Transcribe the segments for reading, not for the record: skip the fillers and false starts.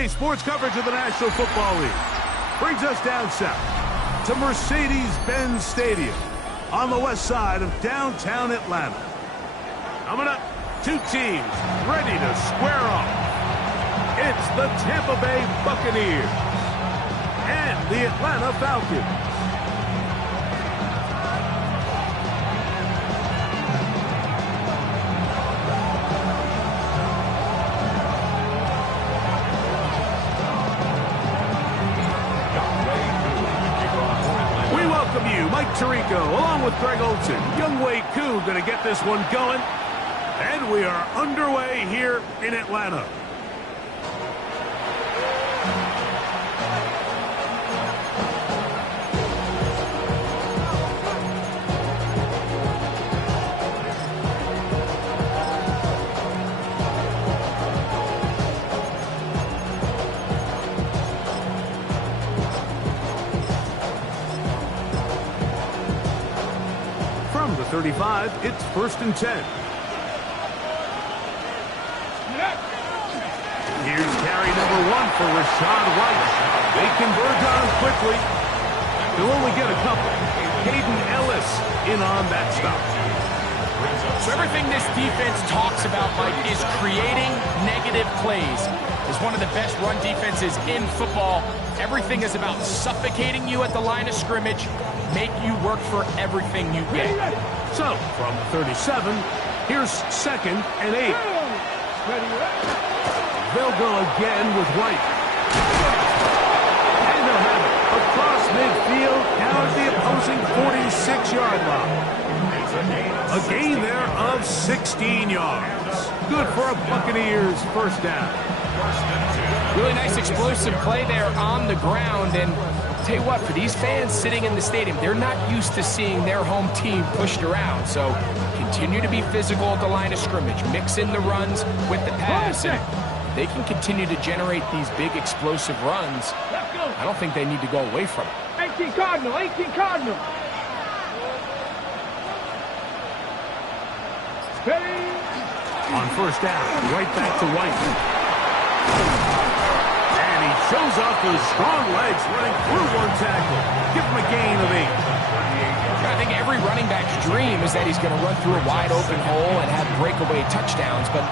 NBA sports coverage of the National Football League brings us down south to Mercedes-Benz Stadium on the west side of downtown Atlanta. Coming up, two teams ready to square off. It's the Tampa Bay Buccaneers and the Atlanta Falcons. Mike Tirico, along with Greg Olson. Young Wade Koo going to get this one going. And we are underway here in Atlanta. From the 35, it's 1st and 10. Here's carry number 1 for Rashad White. They converge on him quickly. They'll only get a couple. Hayden Ellis in on that stop. So everything this defense talks about, Mike, is creating negative plays. It's one of the best run defenses in football. Everything is about suffocating you at the line of scrimmage, make you work for everything you get. So, from 37, here's 2nd and 8. They'll go again with White. And they'll have it across midfield, down at the opposing 46-yard line. A gain there of 16 yards. Good for a Buccaneers first down. Really nice explosive play there on the ground. And tell you what, for these fans sitting in the stadium, they're not used to seeing their home team pushed around. So continue to be physical at the line of scrimmage. Mix in the runs with the pass. And they can continue to generate these big explosive runs. I don't think they need to go away from it. 18 Cardinal, 18 Cardinal. Steady. On first down, right back to White. And he shows off those strong legs running through one tackle. Give him a gain of 8. I think every running back's dream is that he's going to run through a wide open hole and have breakaway touchdowns, but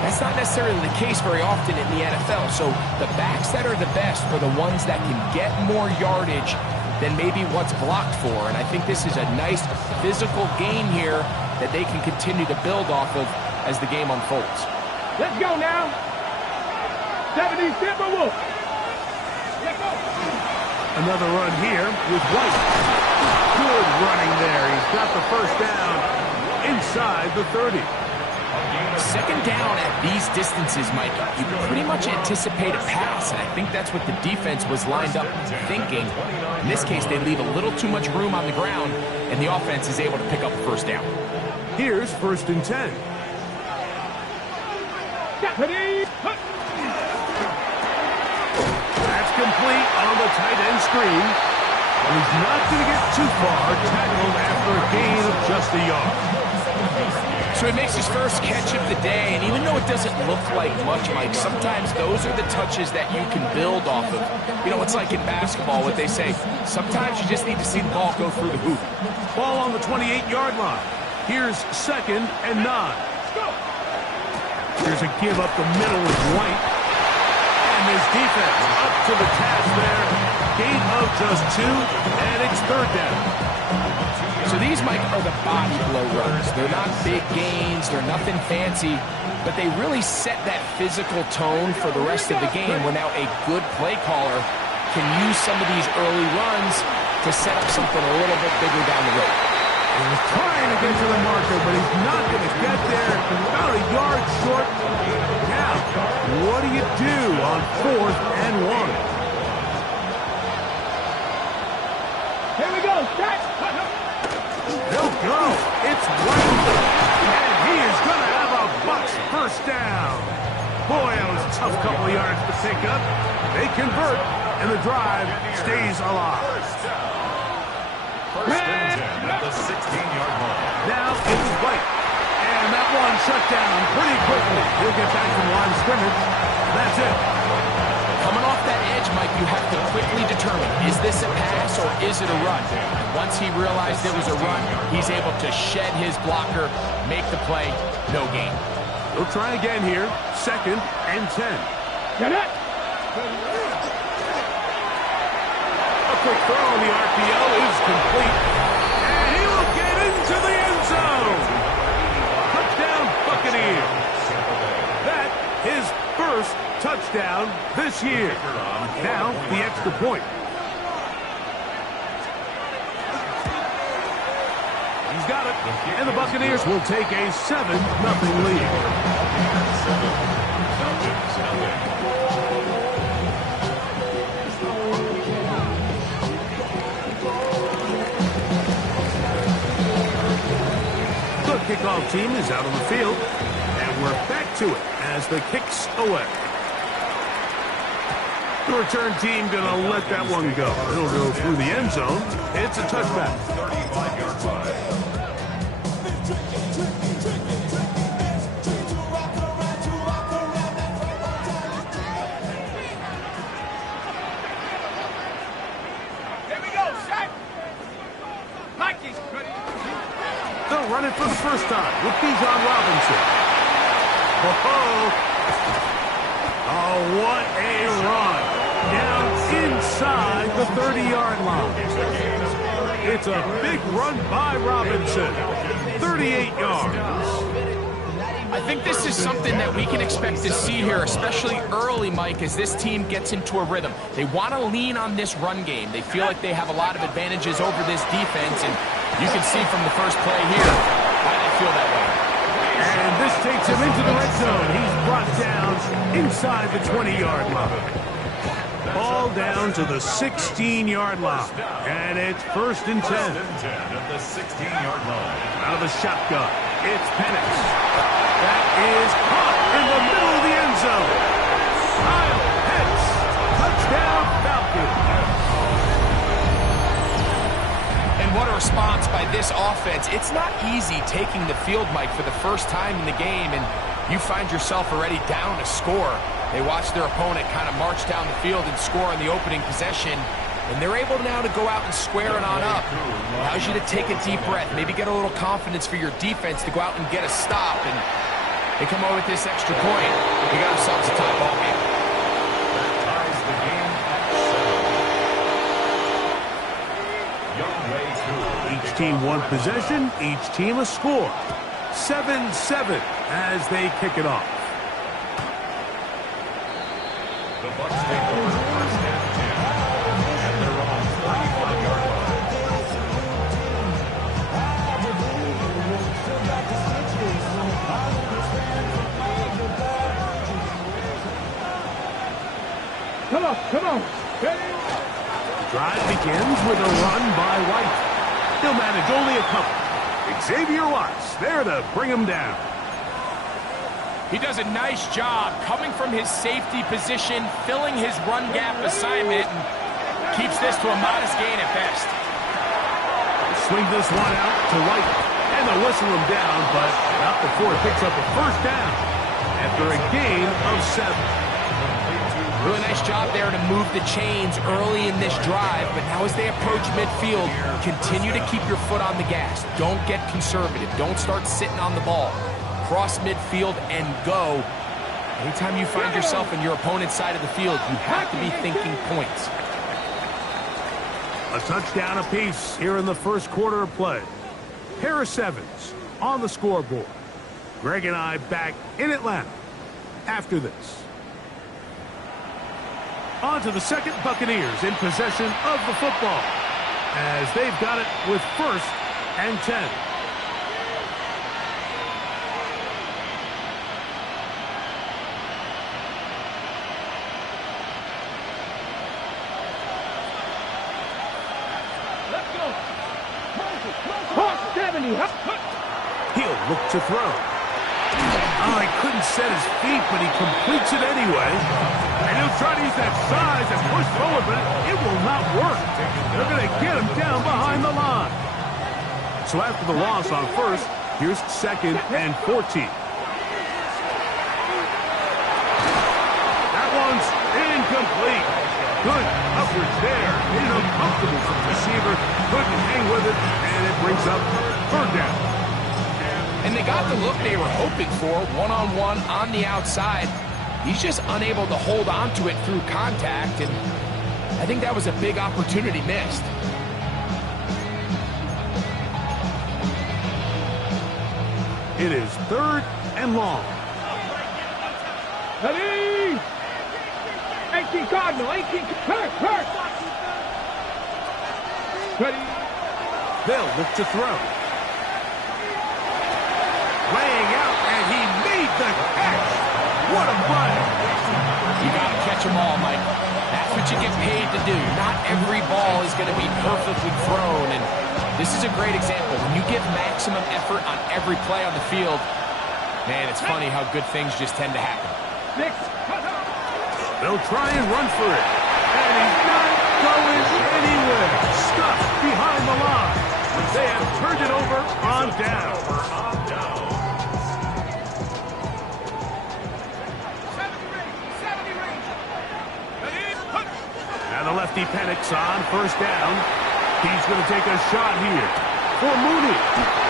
that's not necessarily the case very often in the NFL. So the backs that are the best are the ones that can get more yardage than maybe what's blocked for. And I think this is a nice physical gain here that they can continue to build off of as the game unfolds. Let's go now. 70 Timberwolves. Let's go. Another run here with White. Good running there. He's got the first down inside the 30. Second down at these distances, Mike, you pretty much anticipate a pass, and I think that's what the defense was lined up thinking. In this case, they leave a little too much room on the ground, and the offense is able to pick up a first down. Here's 1st and 10. That's complete on the tight end screen. And he's not going to get too far, tackled after a gain of just a yard. So he makes his first catch of the day, and even though it doesn't look like much, Mike, sometimes those are the touches that you can build off of. You know, it's like in basketball, what they say, sometimes you just need to see the ball go through the hoop. Ball on the 28-yard line. Here's 2nd and 9. Here's a give up the middle with White. And his defense up to the task there. Gain of just 2, and it's 3rd down. So these, Mike, are the body blow runs. They're not big gains. They're nothing fancy. But they really set that physical tone for the rest of the game where now a good play caller can use some of these early runs to set up something a little bit bigger down the road. He's trying to get to the marker, but he's not going to get there. About a yard short. Now, what do you do on 4th and 1? Here we go. Start. He'll go. It's White. And he is going to have a Bucs first down. Boy, that was a tough couple of yards to pick up. They convert, and the drive stays alive. First and 10 at the 16-yard line. Now it's White. And that one shut down pretty quickly. He'll get back to the line of scrimmage. That's it. Mike, you have to quickly determine, is this a pass or is it a run? And once he realized it was a run, he's able to shed his blocker, make the play, no gain. We'll try again here. 2nd and 10. Get it. A quick throw on the RPO is complete. And he will get into the end zone. Touchdown, Buccaneers. That his first touchdown this year. Now, the extra point. He's got it. And the Buccaneers will take a 7-0 lead. The kickoff team is out on the field. And we're back to it as the kick's away. The return team going to let that one go. It'll go through the end zone. It's a touchback. 35-yard line. They'll run it for the first time with Bijan Robinson. Oh, what a run. Down inside the 30-yard line. It's a big run by Robinson. 38 yards. I think this is something that we can expect to see here, especially early, Mike, as this team gets into a rhythm. They want to lean on this run game. They feel like they have a lot of advantages over this defense, and you can see from the first play here why they feel that way. And this takes him into the red zone. He's brought down inside the 20-yard line. Ball down to the 16-yard line. And it's 1st and 10. At the 16-yard line. Out of the shotgun, it's Penix. That is caught in the middle of the end zone. Kyle Pitts, touchdown Falcons. And what a response by this offense. It's not easy taking the field, Mike, for the first time in the game, and you find yourself already down a score. They watch their opponent kind of march down the field and score on the opening possession, and they're able now to go out and square it on up. Allows you to take a deep breath, maybe get a little confidence for your defense to go out and get a stop, and they come away with this extra point. We got ourselves a tie ball game. That ties the game at 7. Young Way 2. Each team one possession, each team a score. 7-7 as they kick it off. The Bucs take over 1st and 10 at their own 35-yard line. Come on. Ready? The drive begins with a run by White. He'll manage only a couple. Xavier Watts there to bring him down. He does a nice job coming from his safety position, filling his run gap assignment, and keeps this to a modest gain at best. Swing this one out to White, and they'll whistle him down, but not before it picks up a 1st down after a gain of 7. Really nice job there to move the chains early in this drive, but now as they approach midfield, continue to keep your foot on the gas. Don't get conservative. Don't start sitting on the ball. Cross midfield and go. Anytime you find yourself in your opponent's side of the field, you have to be thinking points. A touchdown apiece here in the first quarter of play. Pair of 7s on the scoreboard. Greg and I back in Atlanta after this. On to the second, Buccaneers in possession of the football as they've got it with 1st and 10. Let's go. Cross 70. He'll look to throw. Oh, he couldn't set his feet, but he completes it anyway. And he'll try to use that size and push forward, but it will not work. They're going to get him down behind the line. So after the loss on 1st, here's 2nd and 14. That one's incomplete. Good coverage there. Made it uncomfortable for the receiver. Couldn't hang with it, and it brings up third down. And they got the look they were hoping for, one-on-one on the outside. He's just unable to hold on to it through contact, and I think that was a big opportunity missed. It is third and long. Ready? 18 Cardinal, 18. Hurt. Ready? They'll look to throw. Laying out, and he made the catch. What a play. You got to catch them all, Mike. That's what you get paid to do. Not every ball is going to be perfectly thrown, and this is a great example. When you give maximum effort on every play on the field, man, it's funny how good things just tend to happen. They'll try and run for it. And he's not going anywhere. Stuck behind the line. They have turned it over on down. Now the lefty panics on first down. He's going to take a shot here for Mooney.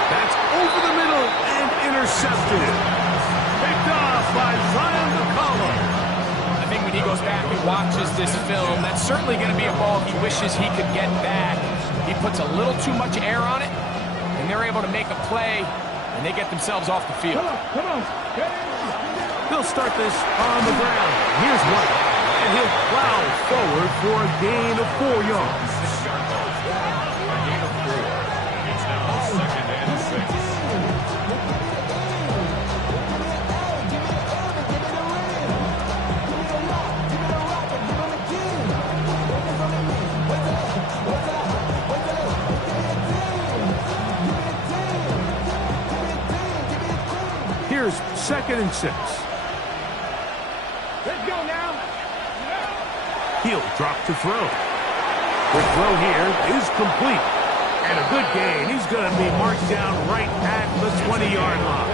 That's over the middle and intercepted. Picked off by Zion McCollum. I think when he goes back and watches this film, that's certainly going to be a ball he wishes he could get back. He puts a little too much air on it, and they're able to make a play, and they get themselves off the field. Come on. They'll start this on the ground. Here's White, and he'll plow forward for a gain of 4 yards. It's now second and 6. Here's second and 6. Let's go now. He'll drop to throw. The throw here is complete. And a good gain. He's going to be marked down right at the 20-yard line.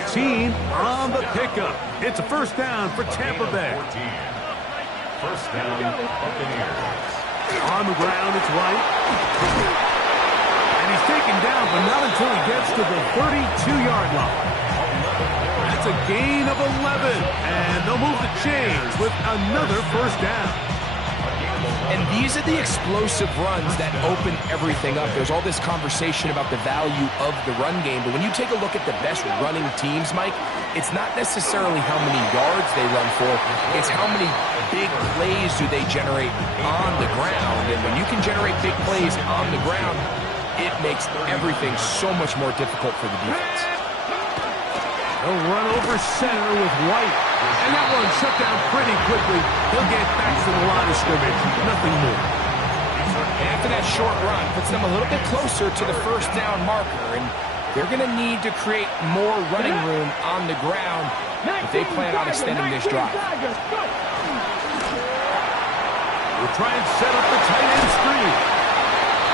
14 on the pickup. It's a first down for Tampa Bay. 14. First down, Buccaneers. On the ground, it's White. And he's taken down, but not until he gets to the 32-yard line. That's a gain of 11. And they'll move the chains with another first down. And these are the explosive runs that open everything up. There's all this conversation about the value of the run game, but when you take a look at the best running teams, Mike, it's not necessarily how many yards they run for, it's how many big plays do they generate on the ground. And when you can generate big plays on the ground, it makes everything so much more difficult for the defense. They'll run over center with White. And that one shut down pretty quickly. He'll get back to the line of scrimmage. Nothing more. After that short run, puts them a little bit closer to the first down marker. And they're going to need to create more running room on the ground if they plan on extending this drive. We'll try and set up the tight end screen.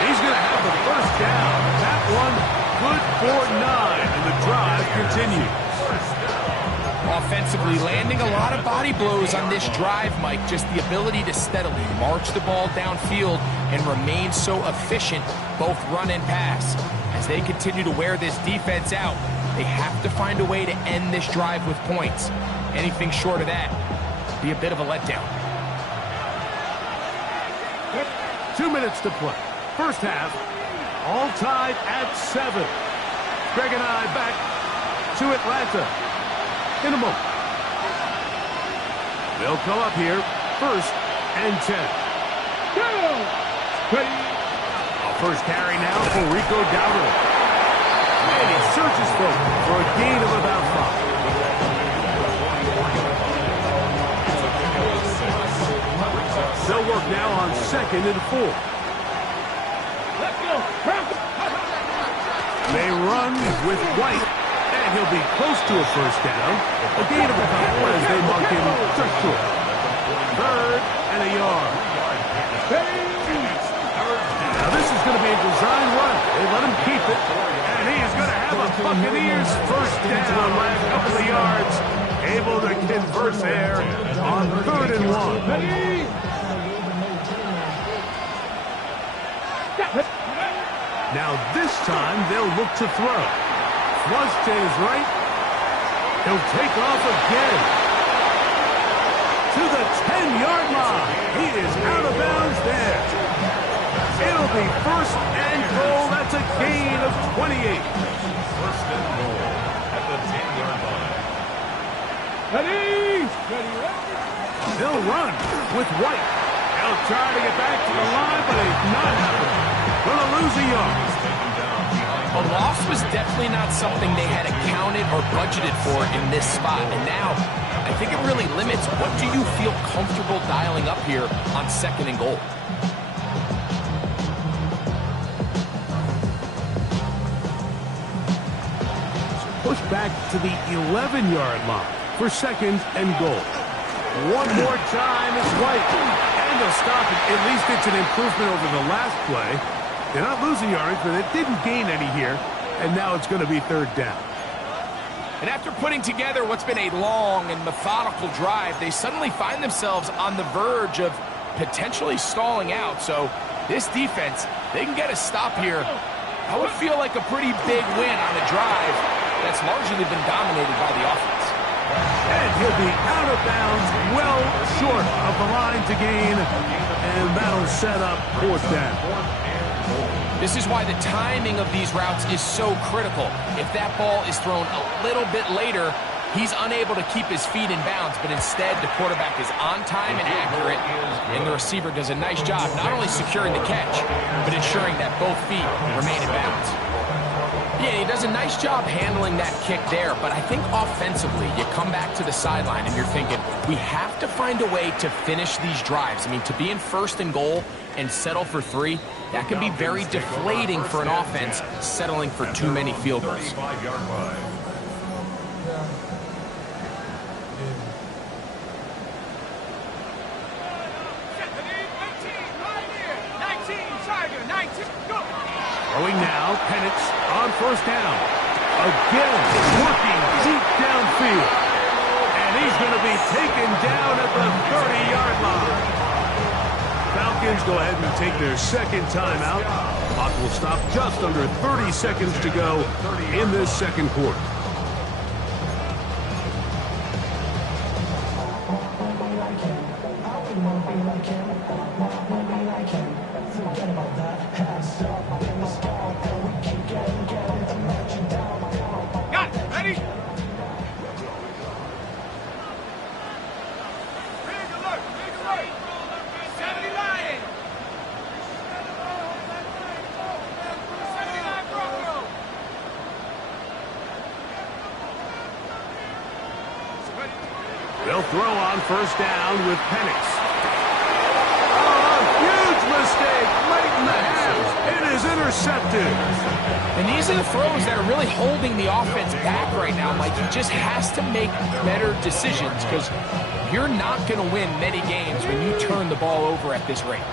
He's going to have the first down. That one good for 9. And the drive continues. Offensively, landing a lot of body blows on this drive, Mike. Just the ability to steadily march the ball downfield and remain so efficient, both run and pass. As they continue to wear this defense out, they have to find a way to end this drive with points. Anything short of that would be a bit of a letdown. 2 minutes to play. First half, all tied at 7. Greg and I back to Atlanta in a moment. They'll come up here, first and 10. Go! Ready? A first carry now for Rico Dowdle. And he searches for a gain of about 5. They'll work now on second and 4. Let's go! They run with White. And he'll be close to a first down. A gain of about 4 as they mark him just short. Third and a yard. Now this is going to be a design run. They let him keep it. And he is going to have a Buccaneers first down by a couple of yards. able to convert there on 3rd and 1. Ready? Now this time they'll look to throw. Flush to his right. He'll take off again. To the 10-yard line. He is out of bounds there. It'll be 1st and goal. That's a gain of 28. 1st and goal at the 10-yard line. Ready? Ready? They'll run with White. They'll try to get back to the line, but it's not happening. Gonna lose a yard. A loss was definitely not something they had accounted or budgeted for in this spot. And now, I think it really limits what do you feel comfortable dialing up here on 2nd and goal. Push back to the 11-yard line for 2nd and goal. One more time, it's White. And they'll stop it. At least it's an improvement over the last play. They're not losing yards, but it didn't gain any here. And now it's going to be 3rd down. And after putting together what's been a long and methodical drive, they suddenly find themselves on the verge of potentially stalling out. So this defense, they can get a stop here. I would feel like a pretty big win on a drive that's largely been dominated by the offense. And he'll be out of bounds, well short of the line to gain. And that'll set up 4th down. This is why the timing of these routes is so critical. If that ball is thrown a little bit later, he's unable to keep his feet in bounds, but instead the quarterback is on time and accurate, and the receiver does a nice job not only securing the catch, but ensuring that both feet remain in bounds. Yeah, he does a nice job handling that kick there, but I think offensively, you come back to the sideline and you're thinking, we have to find a way to finish these drives. I mean, to be in 1st and goal and settle for 3, that can be very deflating for an offense settling for too many field goals. 35-yard line. Throwing now, Penix on 1st down. Again, working deep downfield. And he's going to be taken down at the 30-yard line. Falcons go ahead and take their 2nd timeout. Clock will stop just under 30 seconds to go in this 2nd quarter. Got it. Ready? Big alert. Big alert. 70 Lion. 79 Bronco. They'll throw on 1st down with Penix. Huge mistake late in the half. It is intercepted. And these are the throws that are really holding the offense back right now, Mike. He just has to make better decisions because you're not going to win many games when you turn the ball over at this rate.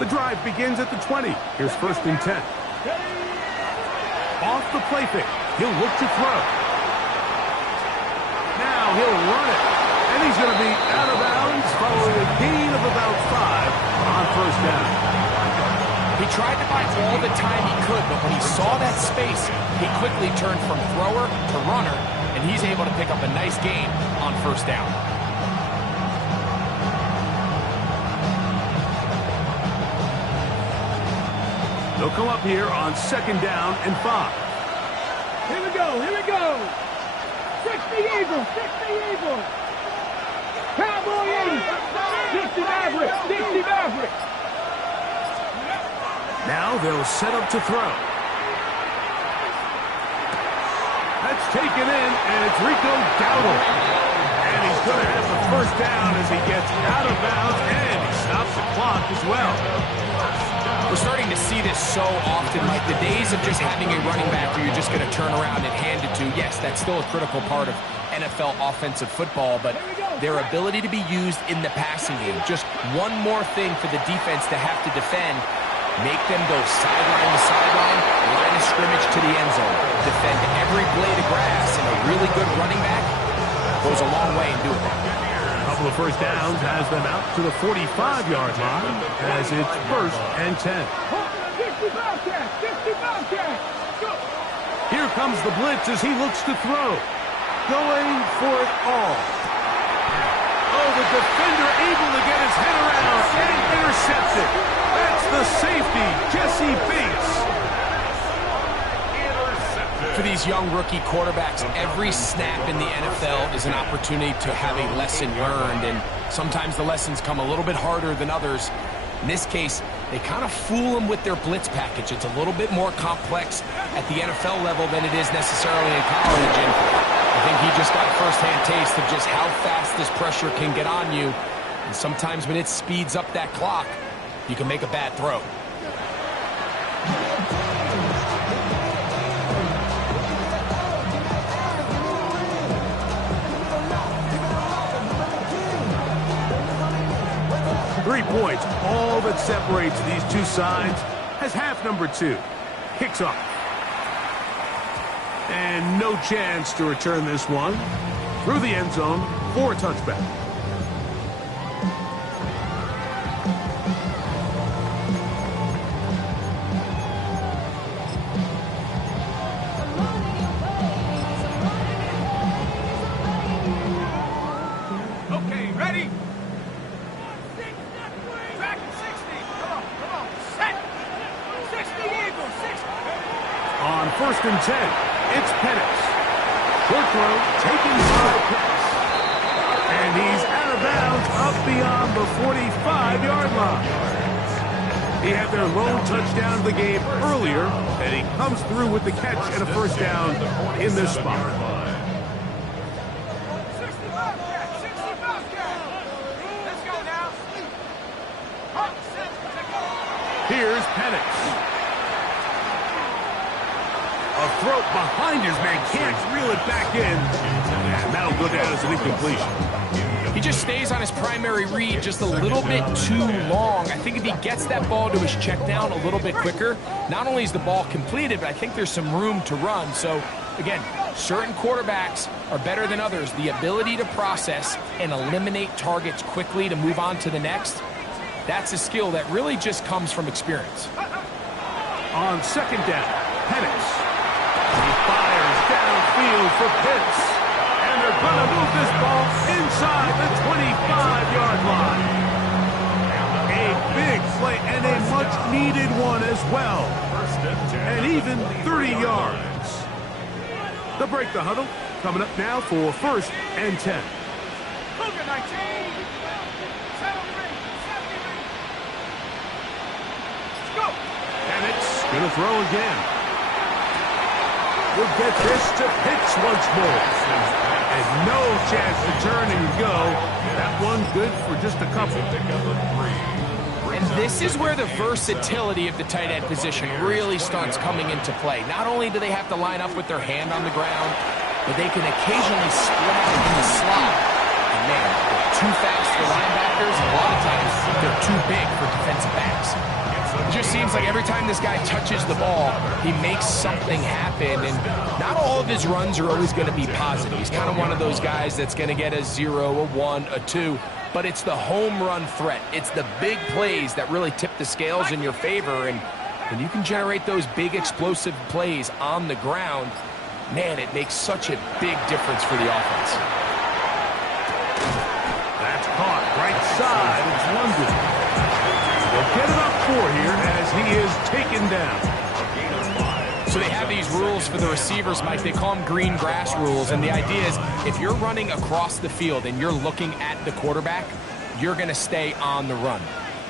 The drive begins at the 20. Here's 1st and 10. Off the play fake. He'll look to throw. Now he'll run it. And he's going to be out of bounds following a gain of about 5 on 1st down. He tried to buy all the time he could, but when he saw that space, he quickly turned from thrower to runner, and he's able to pick up a nice gain on 1st down. They'll come up here on 2nd down and 5. Here we go. Here we go. 60 Eagles. 60 Eagles. Cowboy 80. 60 Maverick. 60 Maverick. Now they'll set up to throw. That's taken in, and it's Rico Dowdle. And he's going to have the 1st down as he gets out of bounds, and he stops the clock as well. We're starting to see this so often, Mike. The days of just having a running back where you're just going to turn around and hand it to, yes, that's still a critical part of NFL offensive football, but their ability to be used in the passing game, just one more thing for the defense to have to defend. Make them go sideline to sideline, line of scrimmage to the end zone. Defend every blade of grass, and a really good running back, goes a long way in doing that. A couple of first downs has them out to the 45-yard line as it's 1st and 10. 60 Bobcat! 60 Bobcat! Go! Here comes the blitz as he looks to throw. Going for it all. Oh, the defender able to get his head around and intercepted. That's the safety, Jesse Bates. For these young rookie quarterbacks, every snap in the NFL is an opportunity to have a lesson learned, and sometimes the lessons come a little bit harder than others. In this case, they kind of fool them with their blitz package. It's a little bit more complex at the NFL level than it is necessarily in college, and I think he just got a first-hand taste of just how fast this pressure can get on you, and sometimes when it speeds up that clock, you can make a bad throw. 3 points, all that separates these two sides, as half number 2 kicks off. And no chance to return this one through the end zone for a touchback. Okay, ready? Track 60. Come on. Set. 60 Eagles. 60. On 1st and 10, it's Penix. Short throw taken by Penix. And he's out of bounds up beyond the 45-yard line. He had their lone touchdown of the game earlier, and he comes through with the catch and a first down in this spot. 60 Bobcat. 60 Bobcat. Let's go now. Hop, set, take Here's Penix. A throw behind his man, can't reel it back in. And that'll go down as an incompletion. He just stays on his primary read just a little bit too long. I think if he gets that ball to his check down a little bit quicker, not only is the ball completed, but I think there's some room to run. So, again, certain quarterbacks are better than others. The ability to process and eliminate targets quickly to move on to the next, that's a skill that really just comes from experience. On 2nd down, Penix. He fires downfield for Pitts. And they're going to move this ball inside the 25-yard line. A big play and a much-needed one as well. And even 30 yards. The break the huddle coming up now for 1st and 10. Cougar 19. 73. Let's go. And it's going to throw again. We'll get this to Pitts once more. And no chance to turn and go. That one good for just a couple. And this is where the versatility of the tight end position really starts coming into play. Not only do they have to line up with their hand on the ground, but they can occasionally split out in the slot. And man, they're too fast for linebackers, and a lot of times they're too big for defensive backs. It just seems like every time this guy touches the ball, he makes something happen, and not all of his runs are always going to be positive. He's kind of one of those guys that's going to get a 0, a 1, a 2, but it's the home run threat. It's the big plays that really tip the scales in your favor, and when you can generate those big explosive plays on the ground, man, it makes such a big difference for the offense. That's caught right side. It's London. They'll get it up 4 here as he is taken down. So they have these rules for the receivers, Mike. They call them green grass rules. And the idea is if you're running across the field and you're looking at the quarterback, you're going to stay on the run.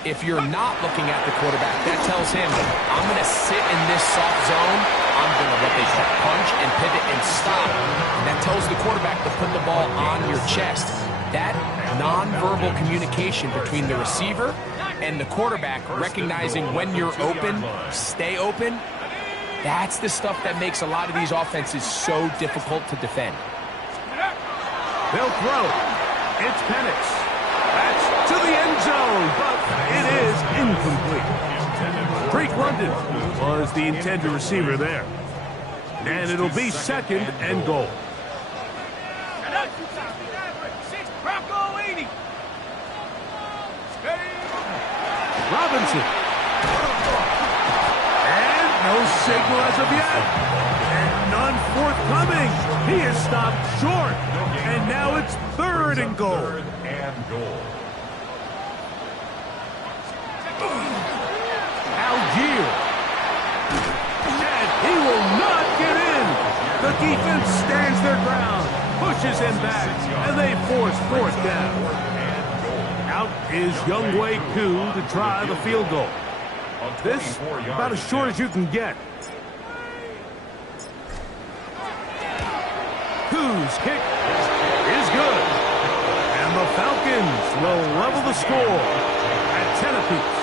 If you're not looking at the quarterback, that tells him, I'm going to sit in this soft zone. I'm going to what they call punch and pivot and stop. And that tells the quarterback to put the ball on your chest. That nonverbal communication between the receiver and the quarterback, recognizing when you're open, stay open, that's the stuff that makes a lot of these offenses so difficult to defend. They'll throw. It's Penix. That's to the end zone, but it is incomplete. Drake London was the intended receiver there. And it'll be 2nd and goal. Bronco 80. Robinson. And no signal as of yet. And none forthcoming. He is stopped short. And now it's 3rd and goal. 3rd and goal. Algier. And he will not get in. The defense stands their ground, pushes him back, and they force 4th down. Out is Younghoe Koo to try the field goal. This about as short as you can get. Koo's kick is good. And the Falcons will level the score at 10 apiece.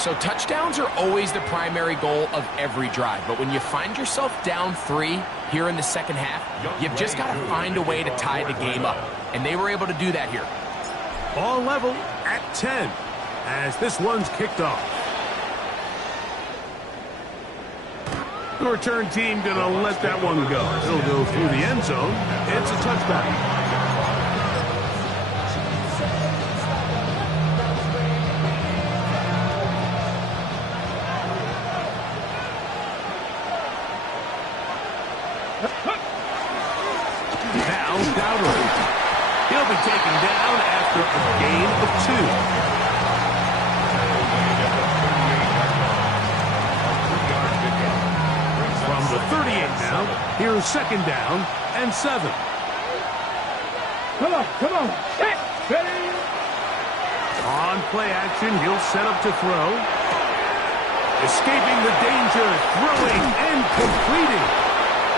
So touchdowns are always the primary goal of every drive. But when you find yourself down 3 here in the second half, you've just got to find a way to tie the game up. And they were able to do that here. Ball level at 10 as this one's kicked off. The return team going to let that one go. It'll go through the end zone. It's a touchback. He'll be taken down after a gain of 2. From the 38 now, here's 2nd down and 7. Come on. Set. Ready. On play action, he'll set up to throw. Escaping the danger, throwing and completing.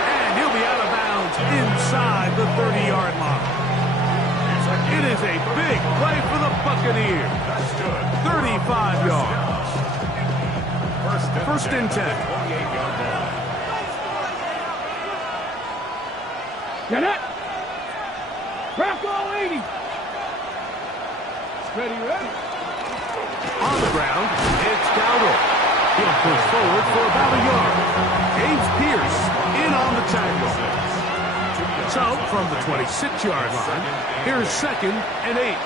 And he'll be out of bounds inside the 30-yard line. It is a big play for the Buccaneers. 35 yards. First and 10. Get it. Bronco 80. Ready. On the ground, it's Dowdle. He'll push forward for about a yard. James Pierce in on the tackle. So, from the 26-yard line, here's 2nd and 8.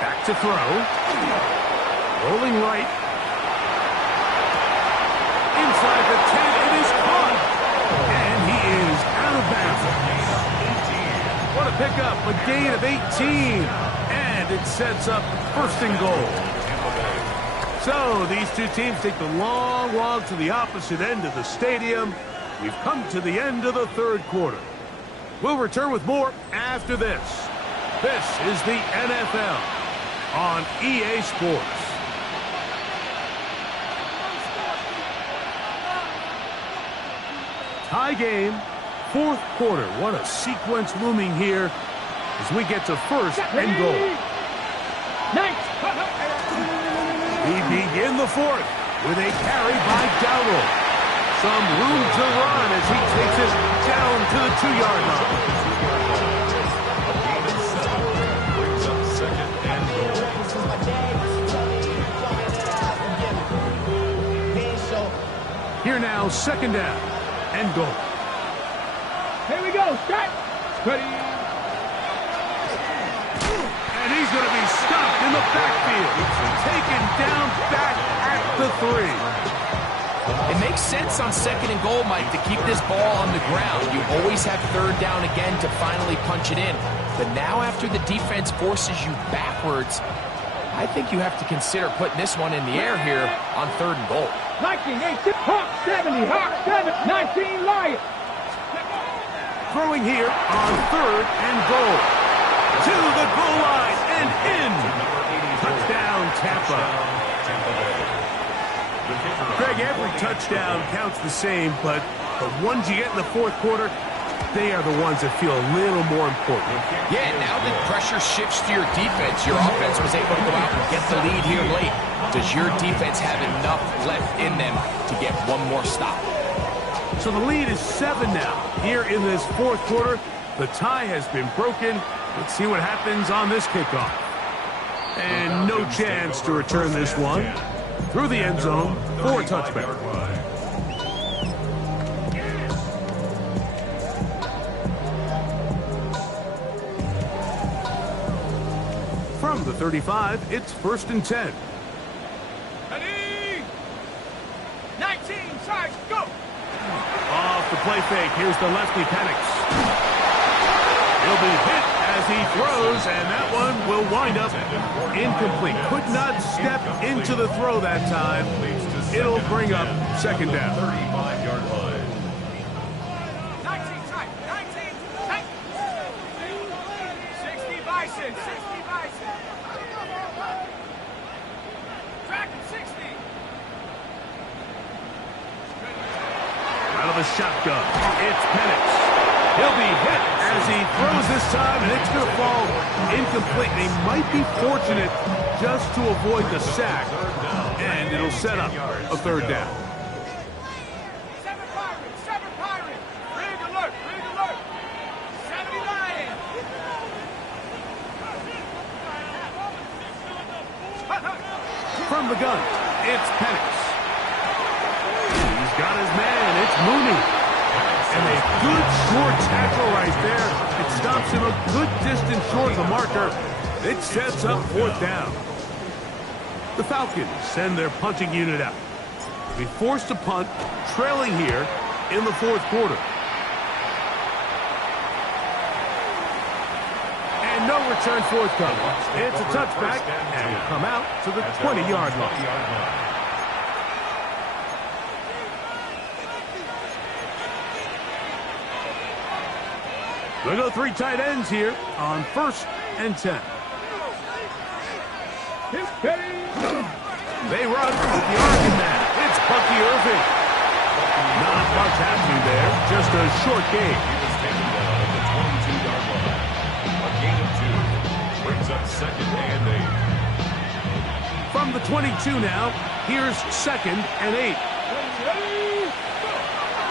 Back to throw. Rolling right. Inside the 10, it is caught. And he is out of bounds. What a pickup, a gain of 18. And it sets up 1st and goal. So, these two teams take the long walk to the opposite end of the stadium. We've come to the end of the 3rd quarter. We'll return with more after this. This is the NFL on EA Sports. Tie game, 4th quarter. What a sequence looming here as we get to 1st and goal. We begin the 4th with a carry by Dowdle. Some room to run as he takes it down to the 2-yard line. Brings up 2nd and goal. Here now, 2nd down and goal. Here we go. Start. Ready. And he's going to be stopped in the backfield. Taken down back at the 3. It makes sense on 2nd and goal, Mike, to keep this ball on the ground. You always have 3rd down again to finally punch it in. But now after the defense forces you backwards, I think you have to consider putting this one in the air here on 3rd and goal. 19, 18, Hawk 70, Hawk 7, 19, Lion. Throwing here on 3rd and goal. To the goal line and in. Touchdown, Tampa. Greg, every touchdown counts the same, but the ones you get in the 4th quarter, they are the ones that feel a little more important. Yeah, now that pressure shifts to your defense, your offense was able to go out and get the lead here late. Does your defense have enough left in them to get one more stop? So the lead is 7 now. Here in this 4th quarter, the tie has been broken. Let's see what happens on this kickoff. And no chance to return this one. Through the end zone for a touchback. From the 35, it's 1st and 10. Ready? 19, charge, go! Off the play fake, here's the lefty Penix. He'll be hit as he throws, and that one will wind up incomplete. Could not step into the throw that time. It'll bring up 2nd down. 35-yard line. 19, charge, 19, take! 60 Bison, 60 Bison! Track him, 60! Out of the shotgun, it's Penix. He'll be hit as he throws this time, and it's going to fall incomplete. They might be fortunate just to avoid the sack, and it'll set up a 3rd down. 7 Pirates! Rig alert! 79! From the gun, it's Penix. He's got his man, it's Mooney. And a good short tackle right there. It stops him a good distance short of the marker. It sets up 4th down. The Falcons send their punting unit out. Be forced to punt, trailing here in the 4th quarter. And no return forthcoming. It's a touchback, and will come out to the 20-yard line. They go 3 tight ends here on 1st and 10. They run with the Oregon man. It's Bucky Irving. Not much happening there. Just a short game. He was taken down at the 22-yard line. A gain of 2 brings up 2nd and 8. From the 22 now, here's 2nd and 8.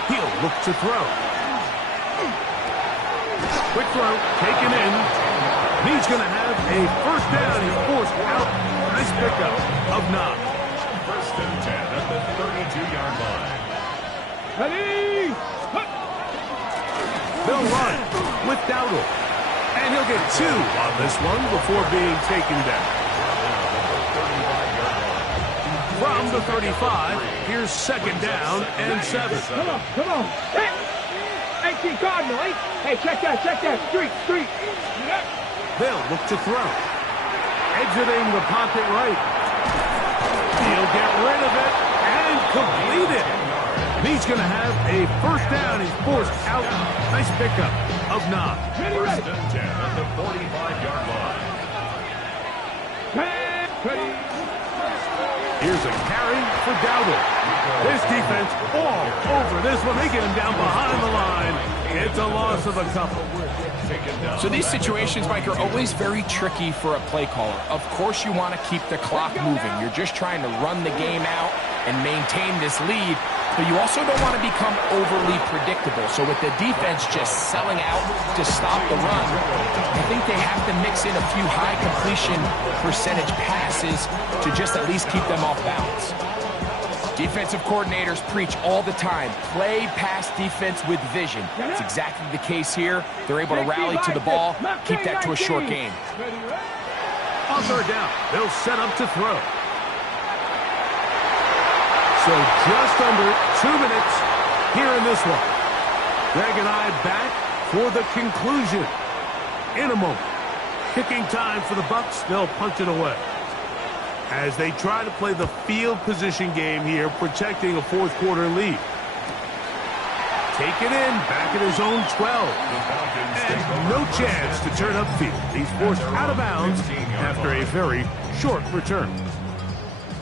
He'll look to throw. Quick throw, taken in. He's going to have a 1st down. He's forced out. Nice pickup of 9. 1st and 10 at the 32-yard line. Ready? They'll run with Dowdle. And he'll get 2 on this one before being taken down. From the 35, here's 2nd down and 7. Come on. Hey! 18 Cardinal, eh? Hey, check that. Street. They'll look to throw. Exiting the pocket right. He'll get rid of it and complete it. He's going to have a 1st down. He's forced out. Nice pickup of 9. 1st and 10 at the 45-yard line. Here's a carry for Dowdle. This defense all over this one. They get him down behind the line. It's a loss of a couple. So these situations, Mike, are always very tricky for a play caller. Of course you want to keep the clock moving. You're just trying to run the game out and maintain this lead, but you also don't want to become overly predictable. So with the defense just selling out to stop the run, I think they have to mix in a few high completion percentage passes to just at least keep them off balance. Defensive coordinators preach all the time, play pass defense with vision. That's exactly the case here. They're able to rally to the ball, keep that to a short game. On 3rd down, they'll set up to throw. So just under 2 minutes here in this one. Greg and I back for the conclusion in a moment. Kicking time for the Bucs. They'll punch it away as they try to play the field position game here, protecting a 4th quarter lead. Take it in, back at his own 12. And no chance to turn upfield. He's forced out of bounds after a very short return.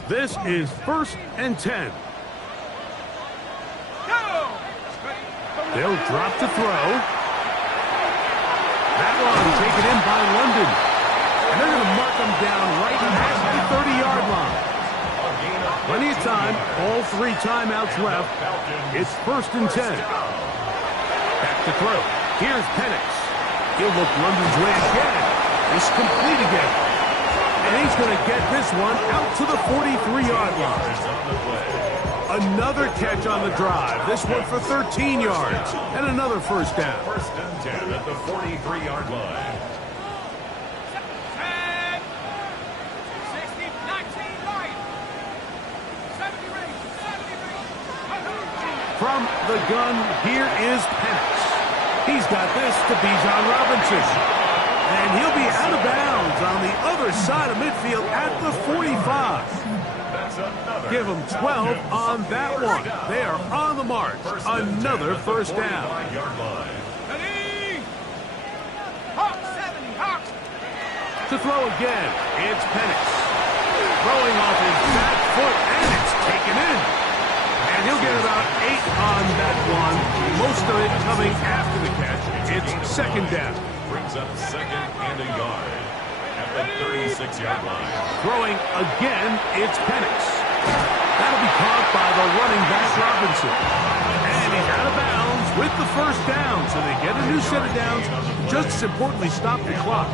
This is 1st and 10. They'll drop to throw. That one taken in by London. And they're going to mark them down right at the 30-yard line. Plenty of time. All 3 timeouts left. It's 1st and 10. Back to throw. Here's Penix. He'll look London's way again. It's complete again. And he's going to get this one out to the 43-yard line. Another catch on the drive. This one for 13 yards. And another 1st down. 1st and 10 at the 43-yard line. From the gun, here is Penix. He's got this to Bijan Robinson. And he'll be out of bounds on the other side of midfield at the 45. Give them 12 on that one. They are on the march. Another first down. To throw again, it's Penix. Throwing off his back foot, and it's taken in. And he'll get about 8 on that one. Most of it coming after the catch. It's second down. Brings up second and a yard at the 36-yard line. Throwing again, it's Penix. That'll be caught by the running back Robinson. And he's out of bounds with the first down. So they get a new set of downs. Just as importantly, stop the clock.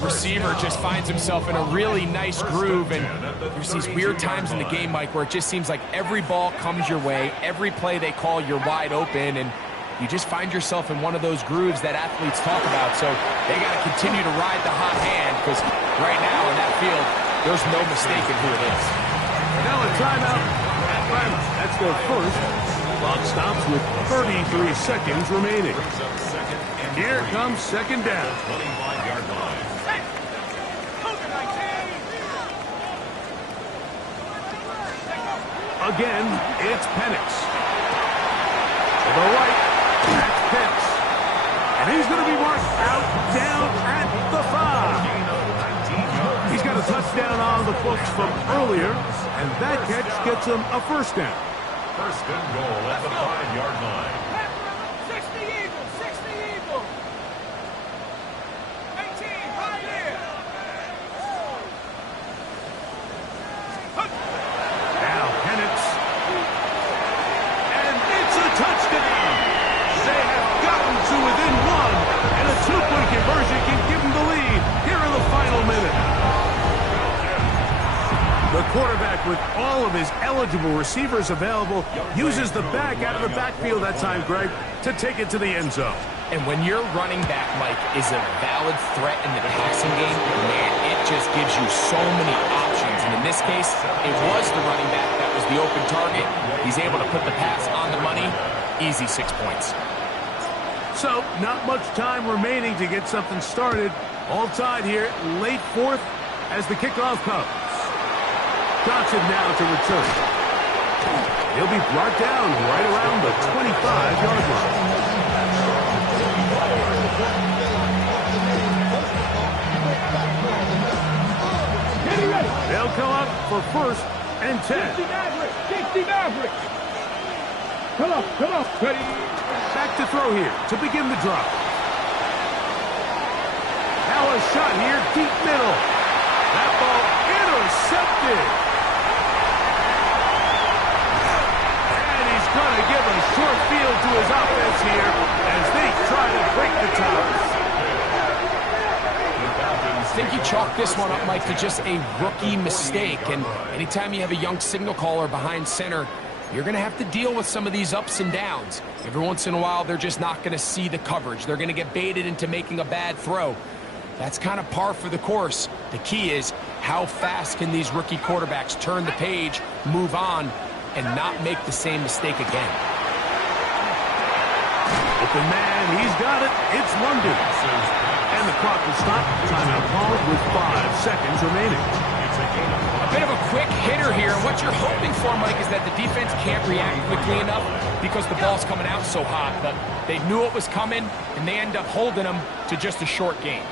Receiver just finds himself in a really nice groove, and there's these weird times in the game, Mike, where it just seems like every ball comes your way, every play they call, you're wide open, and you just find yourself in one of those grooves that athletes talk about. So they got to continue to ride the hot hand, because right now in that field, there's no mistaking who it is. Now a timeout. That's their first. Clock stops with 33 seconds remaining. Here comes second down. 25-yard line. Again, it's Penix. To the right, that's Pitts. And he's going to be marked out down at the 5. He's got a touchdown on the books from earlier, and that catch gets him a first down. First and goal at the 5-yard line. 60 Eagles, 60 Eagles. 18, right here. Now Penix. And it's a touchdown. They have gotten to within one, and a two-point conversion can give them the lead here in the final minute. The quarterback, with all of his eligible receivers available, uses the back out of the backfield that time, Greg, to take it to the end zone. And when your running back, Mike, is a valid threat in the passing game, man, it just gives you so many options. And in this case, it was the running back that was the open target. He's able to put the pass on the money. Easy 6 points. So, not much time remaining to get something started. All tied here, late fourth, as the kickoff comes. Johnson now to return. He'll be brought down right around the 25-yard line. They'll come up for first and 10. 60 Maverick. Come on, ready. Back to throw here to begin the drop. Now a shot here, deep middle. That ball intercepted. And he's going to give a short field to his offense here as they try to break the ties. I think you chalk this one up, Mike, to just a rookie mistake. And anytime you have a young signal caller behind center, you're going to have to deal with some of these ups and downs. Every once in a while, they're just not going to see the coverage. They're going to get baited into making a bad throw. That's kind of par for the course. The key is, how fast can these rookie quarterbacks turn the page, move on, and not make the same mistake again? Open man, he's got it. It's London. And the clock will stop. Timeout called with 5 seconds remaining. A bit of a quick hitter here. What you're hoping for, Mike, is that the defense can't react quickly enough because the ball's coming out so hot. But they knew it was coming, and they end up holding them to just a short game.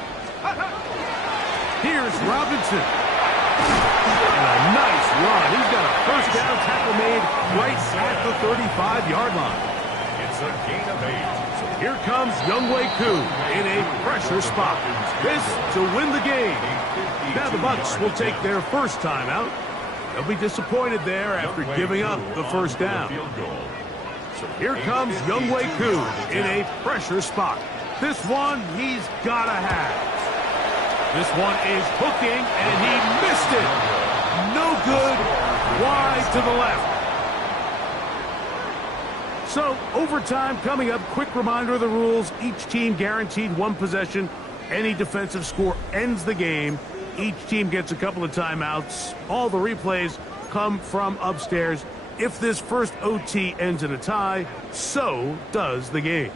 Here's Robinson. And a nice run. He's got a first down tackle made right at the 35-yard line. It's a gain of 8. So here comes Younghoe Koo in a pressure spot. This to win the game. Now the Bucs will take their first timeout. They'll be disappointed there after giving up the first down. So here comes Younghoe Koo in a pressure spot. This one he's got to have. This one is hooking, and he missed it. No good. Wide to the left. So, overtime coming up. Quick reminder of the rules. Each team guaranteed one possession. Any defensive score ends the game. Each team gets a couple of timeouts. All the replays come from upstairs. If this first OT ends in a tie, so does the game.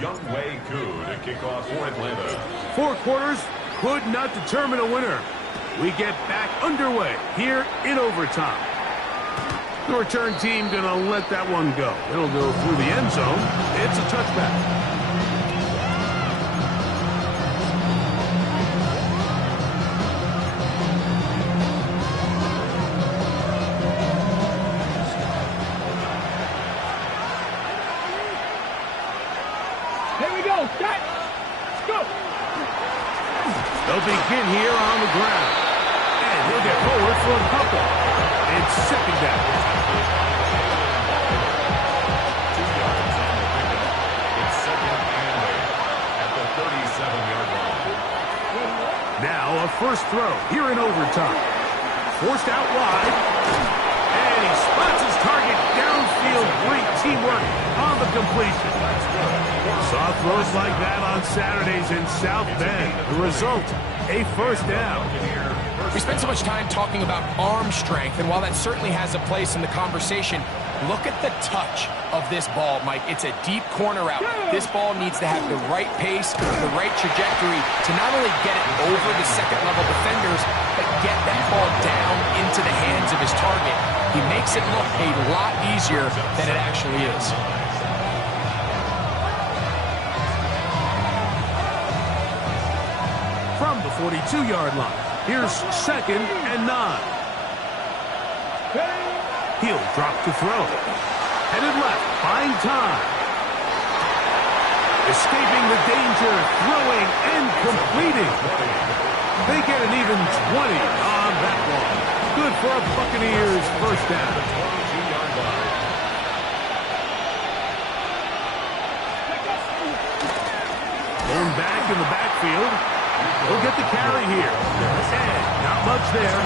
Younghoe Koo to kick off for Atlanta. 4 quarters could not determine a winner. We get back underway here in overtime. The return team going to let that one go. It'll go through the end zone. It's a touchback. They'll begin here on the ground. And he'll get forward for a couple. It's second down. 2 yards on the pickup. It's second and 8 at the 37-yard line. Now a first throw here in overtime. Forced out wide. And he spots his target downfield. Great teamwork on the completion. Saw throws like that on Saturdays in South Bend. The result, a first down. We spend so much time talking about arm strength, and while that certainly has a place in the conversation, look at the touch of this ball, Mike. It's a deep corner route. This ball needs to have the right pace, the right trajectory to not only get it over the second-level defenders, but get that ball down into the hands of his target. He makes it look a lot easier than it actually is. From the 42-yard line, here's second and 9. He'll drop to throw. Headed left, find time. Escaping the danger, throwing and completing. They get an even 20 on that one. Good for a Buccaneers first down. 22-yard line. Going back in the backfield. He'll get the carry here. And not much there.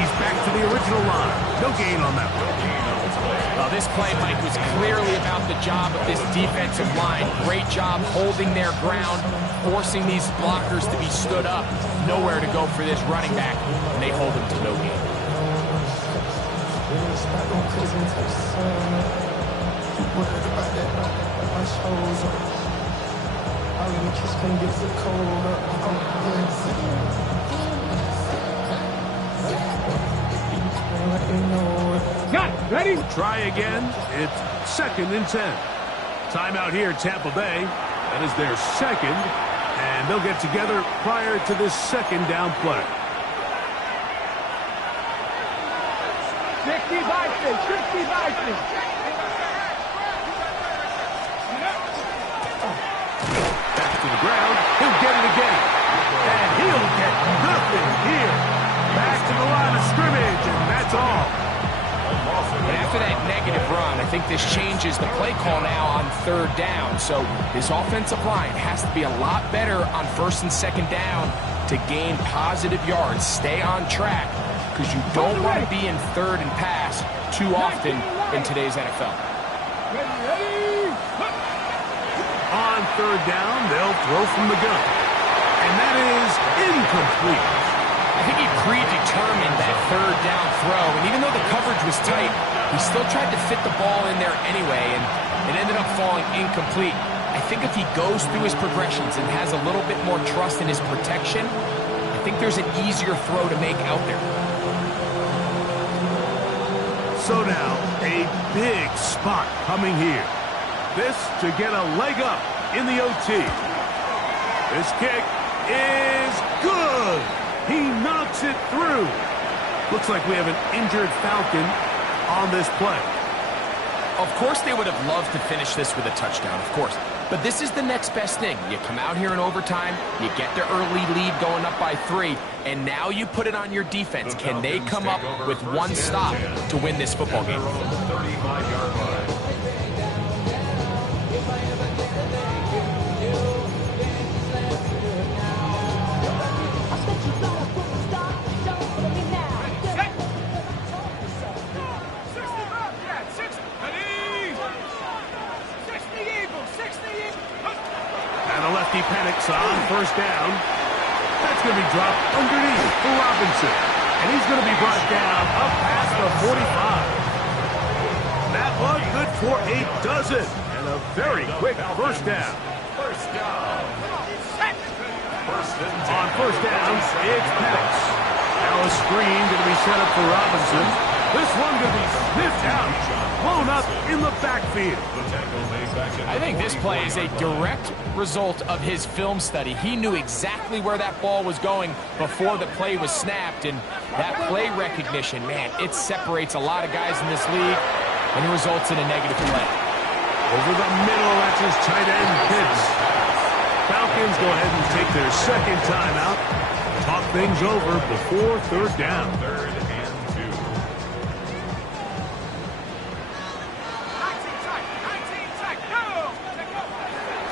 He's back to the original line. No gain on that one. This play, Mike, was clearly about the job of this defensive line. Great job holding their ground, forcing these blockers to be stood up. Nowhere to go for this running back, and they hold him to no gain. Ready? Try again. It's second and 10. Timeout here, Tampa Bay. That is their second, and they'll get together prior to this second down play. 60 Vikings, 60 Vikings. Back to the ground. He'll get it again. And he'll get nothing here. Back to the line of scrimmage, and that's all. But after that negative run, I think this changes the play call now on third down. So this offensive line has to be a lot better on first and second down to gain positive yards. Stay on track, because you don't want to be in third and pass too often in today's NFL. On third down, they'll throw from the gun. And that is incomplete. I think he predetermined that third down throw, and even though the coverage was tight, he still tried to fit the ball in there anyway, and it ended up falling incomplete. I think if he goes through his progressions and has a little bit more trust in his protection, I think there's an easier throw to make out there. So now, a big spot coming here. This to get a leg up in the OT. This kick is good. He knocks it through. Looks like we have an injured Falcon on this play. Of course they would have loved to finish this with a touchdown, of course. But this is the next best thing. You come out here in overtime, you get the early lead going up by 3, and now you put it on your defense. Can they come up with one stop to win this football game? 35-yard line. And a lefty panics on first down. That's going to be dropped underneath for Robinson. And he's going to be brought down up past the 45. That one good for a dozen. And a very quick first down. First down. On first down, it's Penix. Now a screen going to be set up for Robinson. This one going to be sniffed out. Blown up in the backfield. I think this play is a direct result of his film study. He knew exactly where that ball was going before the play was snapped. And that play recognition, man, it separates a lot of guys in this league and results in a negative play. Over the middle, that's his tight end, Pitts. Falcons go ahead and take their second timeout. Talk things over before third down. Third and 2.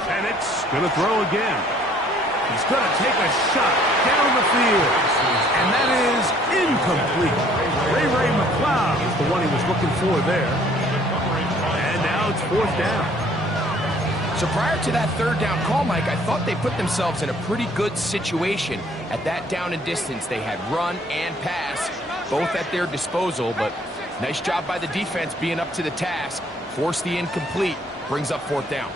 Penix going to throw again. He's going to take a shot down the field. And that is incomplete. Ray McLeod is the one he was looking for there. And now it's fourth down. So prior to that third down call, Mike, I thought they put themselves in a pretty good situation. At that down and distance, they had run and pass, both at their disposal. But nice job by the defense being up to the task. Force the incomplete, brings up fourth down.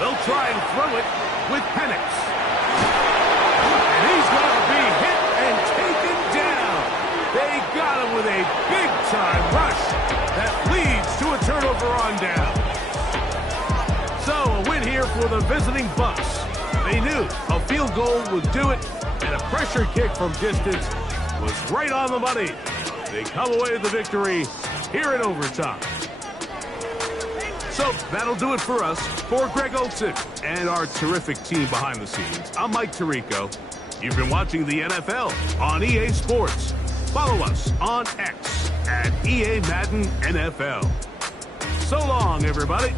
They'll try and throw it with Penix. And he's going to be hit and taken down. They got him with a big-time rush that leads to a turnover on down. So a win here for the visiting Bucs. They knew a field goal would do it, and a pressure kick from distance was right on the money. They come away with the victory here in overtime. So that'll do it for us. For Greg Olson and our terrific team behind the scenes, I'm Mike Tirico. You've been watching the NFL on EA Sports. Follow us on X at EA Madden NFL. So long, everybody.